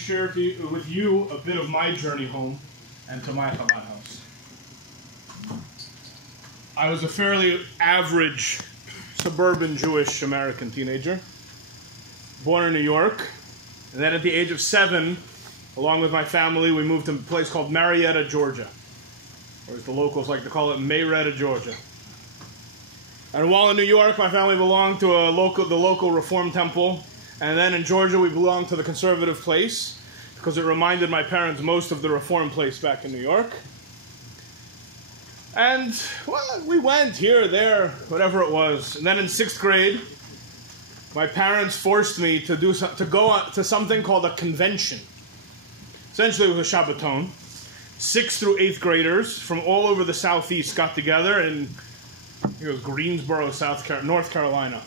Share with you a bit of my journey home and to my Chabad house. I was a fairly average suburban Jewish American teenager, born in New York, and then at the age of 7, along with my family, we moved to a place called Marietta, Georgia, or as the locals like to call it, Marietta, Georgia. And while in New York, my family belonged to the local Reform Temple. And then in Georgia, we belonged to the conservative place because it reminded my parents most of the Reform place back in New York. And, well, we went here, there, whatever it was. And then in 6th grade, my parents forced me to go to something called a convention. Essentially, it was a Shabbaton. 6th through 8th graders from all over the Southeast got together in it was Greensboro, North Carolina.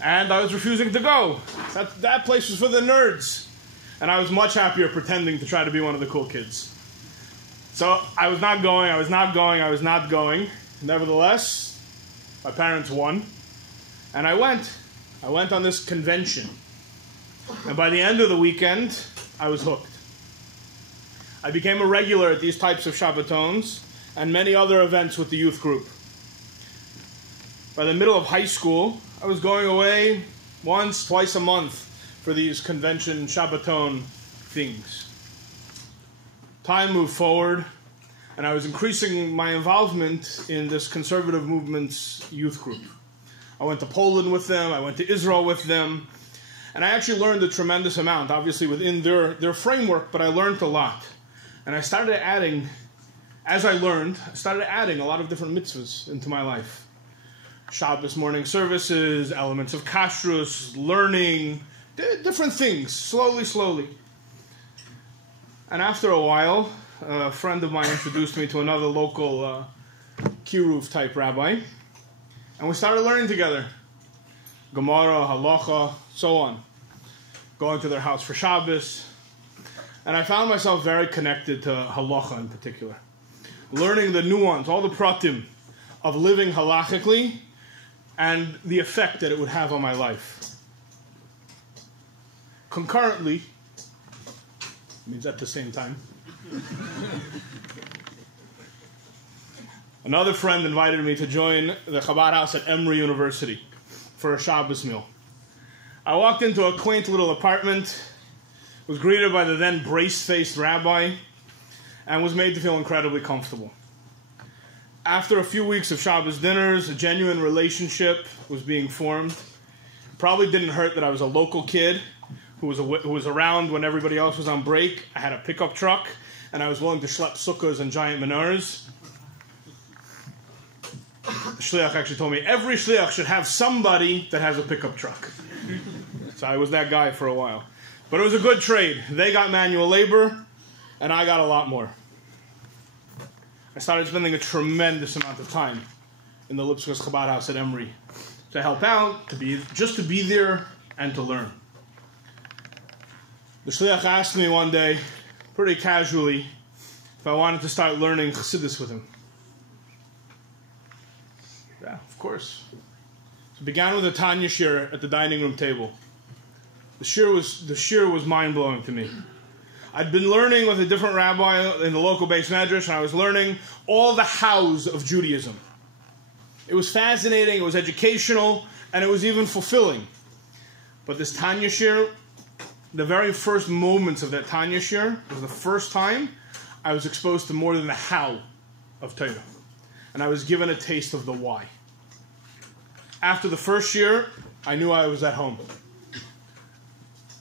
And I was refusing to go. That place was for the nerds. And I was much happier pretending to try to be one of the cool kids. So I was not going. Nevertheless, my parents won. And I went. I went on this convention. And by the end of the weekend, I was hooked. I became a regular at these types of Shabbatons and many other events with the youth group. By the middle of high school, I was going away once, twice a month for these convention Shabbaton things. Time moved forward, and I was increasing my involvement in this conservative movement's youth group. I went to Poland with them, I went to Israel with them, and I actually learned a tremendous amount, obviously within their framework, but I learned a lot. And I started adding, as I learned, a lot of different mitzvahs into my life. Shabbos morning services, elements of kashrus, learning, different things, slowly. And after a while, a friend of mine introduced me to another local Kiruv type rabbi, and we started learning together. Gemara, halacha, so on. Going to their house for Shabbos. And I found myself very connected to halacha in particular. Learning the nuance, all the pratim of living halachically, and the effect that it would have on my life. Concurrently, means at the same time, another friend invited me to join the Chabad house at Emory University for a Shabbos meal. I walked into a quaint little apartment, was greeted by the then brace-faced rabbi, and was made to feel incredibly comfortable. After a few weeks of Shabbos dinners, a genuine relationship was being formed. It probably didn't hurt that I was a local kid who was around when everybody else was on break. I had a pickup truck, and I was willing to schlep sukkahs and giant menorahs. The Shliach actually told me, every Shliach should have somebody that has a pickup truck. So I was that guy for a while. But it was a good trade. They got manual labor, and I got a lot more. I started spending a tremendous amount of time in the Lipskus Chabad house at Emory to help out, to be there, and to learn. The Shliach asked me one day, pretty casually, if I wanted to start learning Chassidus with him. Yeah, of course. So it began with a Tanya shir at the dining room table. The shir was mind-blowing to me. I'd been learning with a different rabbi in the local base medrash, and I was learning all the hows of Judaism. It was fascinating, it was educational, and it was even fulfilling. But this Tanya shir, the very first moments of that Tanya shir was the first time I was exposed to more than the how of Torah. And I was given a taste of the why. After the first shir, I knew I was at home.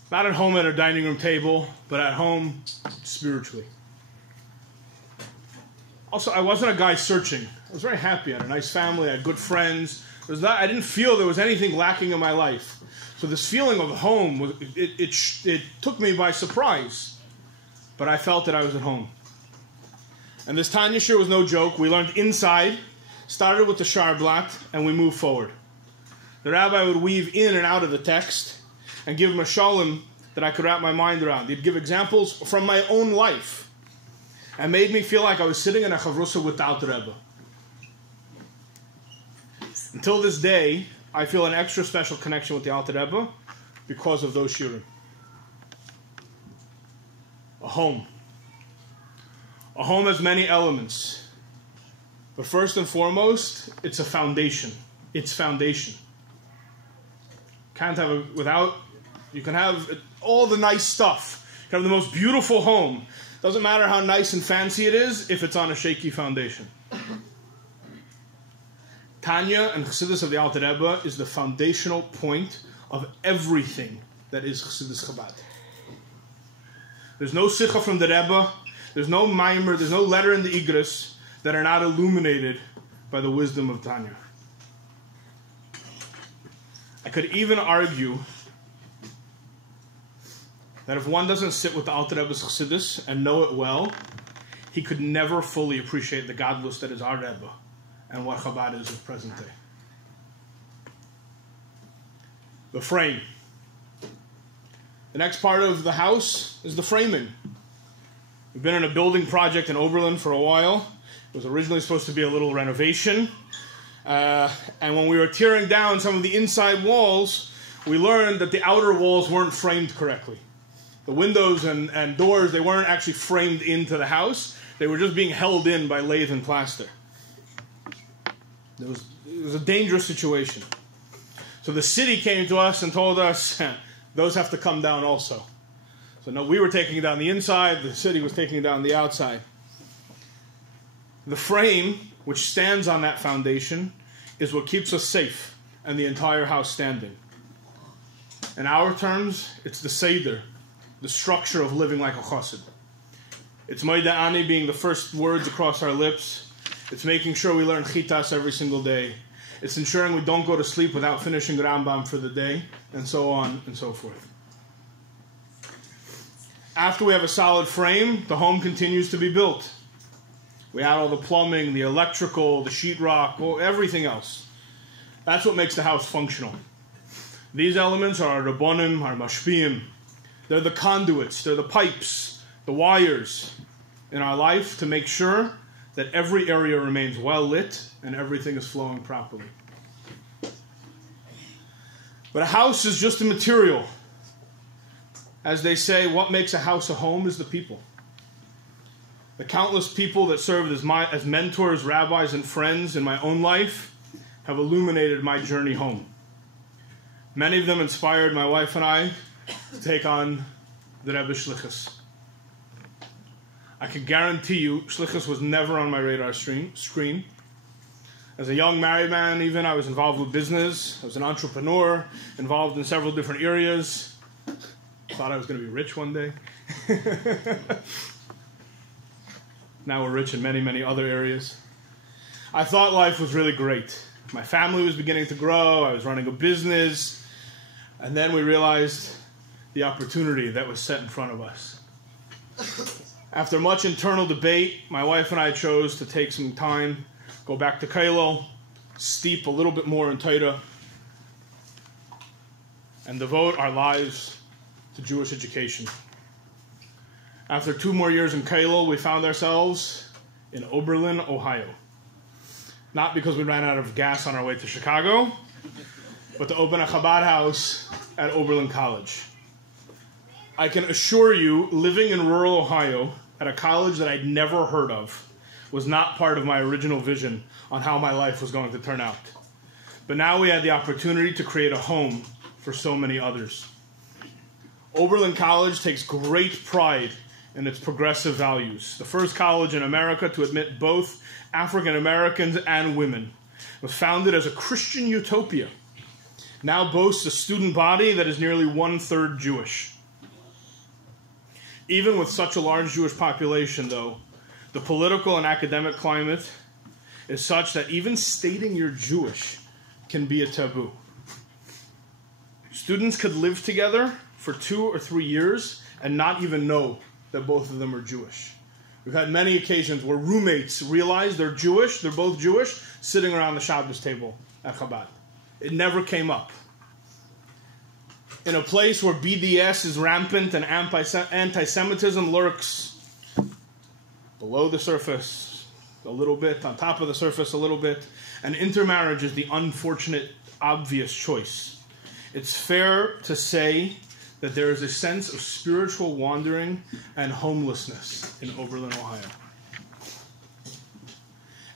Not at home at a dining room table, but at home spiritually. Also, I wasn't a guy searching. I was very happy. I had a nice family. I had good friends. I didn't feel there was anything lacking in my life. So this feeling of home, it took me by surprise. But I felt that I was at home. And this Tanya shir was no joke. We learned inside, started with the Sharblat, and we moved forward. The rabbi would weave in and out of the text and give mashalim that I could wrap my mind around. He'd give examples from my own life and made me feel like I was sitting in a chavrusa without the Rebbe. Until this day, I feel an extra special connection with the Alter Rebbe because of those shiurim. home. A home has many elements. But first and foremost, it's a foundation. It's foundation. Can't have it without. You can have all the nice stuff. You can have the most beautiful home. Doesn't matter how nice and fancy it is if it's on a shaky foundation. Tanya and Chassidus of the Alter Rebbe is the foundational point of everything that is Chassidus Chabad. There's no sikha from the Rebbe, there's no mimer, there's no letter in the Igros that are not illuminated by the wisdom of Tanya. I could even argue that if one doesn't sit with the Alter Rebbe's Chassidus and know it well, he could never fully appreciate the godless that is our Rebbe and what Chabad is of present day. The frame. The next part of the house is the framing. We've been in a building project in Oberlin for a while. It was originally supposed to be a little renovation. And when we were tearing down some of the inside walls, we learned that the outer walls weren't framed correctly. The windows and doors, they weren't actually framed into the house. They were just being held in by lathe and plaster. It was a dangerous situation. So the city came to us and told us, those have to come down also. So no, we were taking down the inside, the city was taking down the outside. The frame, which stands on that foundation, is what keeps us safe and the entire house standing. In our terms, it's the Seder, the structure of living like a chassid. It's Moida Ani being the first words across our lips. It's making sure we learn chitas every single day. It's ensuring we don't go to sleep without finishing Rambam for the day, and so on and so forth. After we have a solid frame, the home continues to be built. We add all the plumbing, the electrical, the sheetrock, everything else. That's what makes the house functional. These elements are our rabbonim, our mashpiyim. They're the conduits, they're the pipes, the wires in our life to make sure that every area remains well lit and everything is flowing properly. But a house is just a material. As they say, what makes a house a home is the people. The countless people that served as mentors, rabbis, and friends in my own life have illuminated my journey home. Many of them inspired my wife and I to take on the Rebbe Shlichus. I can guarantee you, Shlichus was never on my radar screen. As a young married man, even, I was involved with business. I was an entrepreneur, involved in several different areas. Thought I was going to be rich one day. Now we're rich in many, many other areas. I thought life was really great. My family was beginning to grow. I was running a business. And then we realized the opportunity that was set in front of us. After much internal debate, my wife and I chose to take some time, go back to Kehilla, steep a little bit more in Torah, and devote our lives to Jewish education. After 2 more years in Kehilla, we found ourselves in Oberlin, Ohio. Not because we ran out of gas on our way to Chicago, but to open a Chabad house at Oberlin College. I can assure you, living in rural Ohio at a college that I'd never heard of was not part of my original vision on how my life was going to turn out. But now we had the opportunity to create a home for so many others. Oberlin College takes great pride in its progressive values. The first college in America to admit both African Americans and women. It was founded as a Christian utopia. Now boasts a student body that is nearly 1/3 Jewish. Even with such a large Jewish population, though, the political and academic climate is such that even stating you're Jewish can be a taboo. Students could live together for 2 or 3 years and not even know that both of them are Jewish. We've had many occasions where roommates realize they're Jewish, they're both Jewish, sitting around the Shabbos table at Chabad. It never came up. In a place where BDS is rampant and anti-Semitism lurks below the surface a little bit, on top of the surface a little bit, and intermarriage is the unfortunate, obvious choice. It's fair to say that there is a sense of spiritual wandering and homelessness in Oberlin, Ohio.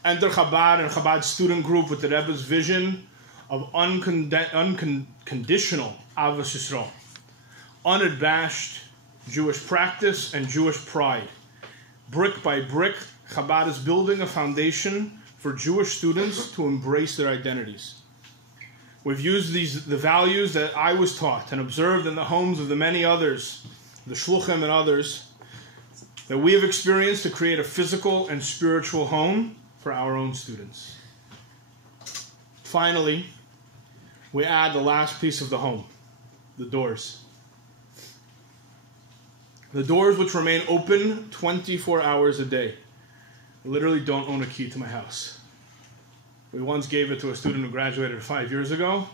Enter Chabad and Chabad student group with the Rebbe's vision of unconditional Avos Yisrael, unabashed Jewish practice and Jewish pride. Brick by brick, Chabad is building a foundation for Jewish students to embrace their identities. We've used the values that I was taught and observed in the homes of the many others, the Shluchim and others, that we have experienced to create a physical and spiritual home for our own students. Finally, we add the last piece of the home, the doors. The doors which remain open 24 hours a day. I literally don't own a key to my house. We once gave it to a student who graduated 5 years ago.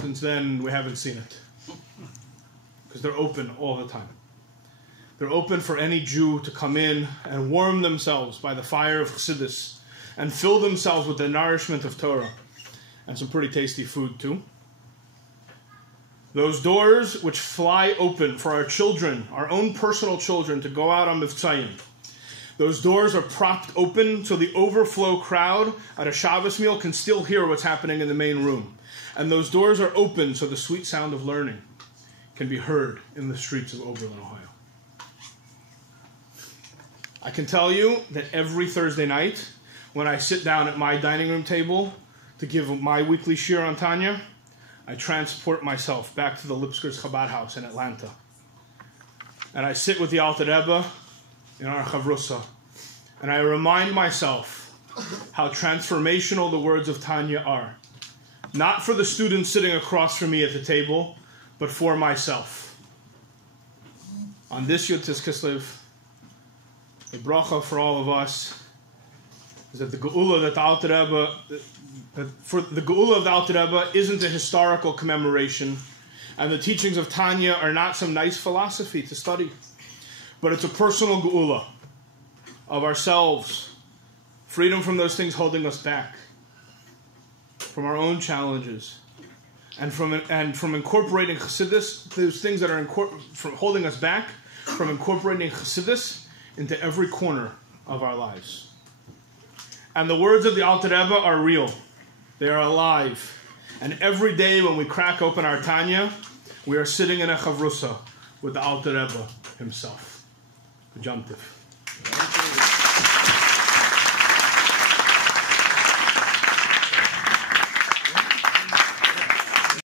Since then, we haven't seen it. Because they're open all the time. They're open for any Jew to come in and warm themselves by the fire of Chassidus and fill themselves with the nourishment of Torah. And some pretty tasty food too. Those doors which fly open for our children, our own personal children, to go out on Mivtzayim. Those doors are propped open so the overflow crowd at a Shabbos meal can still hear what's happening in the main room. And those doors are open so the sweet sound of learning can be heard in the streets of Oberlin, Ohio. I can tell you that every Thursday night, when I sit down at my dining room table to give my weekly shir on Tanya, I transport myself back to the Lipsker's Chabad house in Atlanta. And I sit with the Alter Rebbe in our chavrusa, and I remind myself how transformational the words of Tanya are. Not for the students sitting across from me at the table, but for myself. On this Yud Tes Kislev, a bracha for all of us is that the Geula that the Alter Rebbe, the Geula of the Alter Rebbe isn't a historical commemoration, and the teachings of Tanya are not some nice philosophy to study, but it's a personal Geula of ourselves, freedom from those things holding us back, from our own challenges, and from incorporating Chassidus, those things that are from holding us back, from incorporating Chassidus into every corner of our lives. And the words of the Alter Rebbe are real. They are alive. And every day when we crack open our Tanya, we are sitting in a chavrusa with the Alter Rebbe himself. V'jantiv.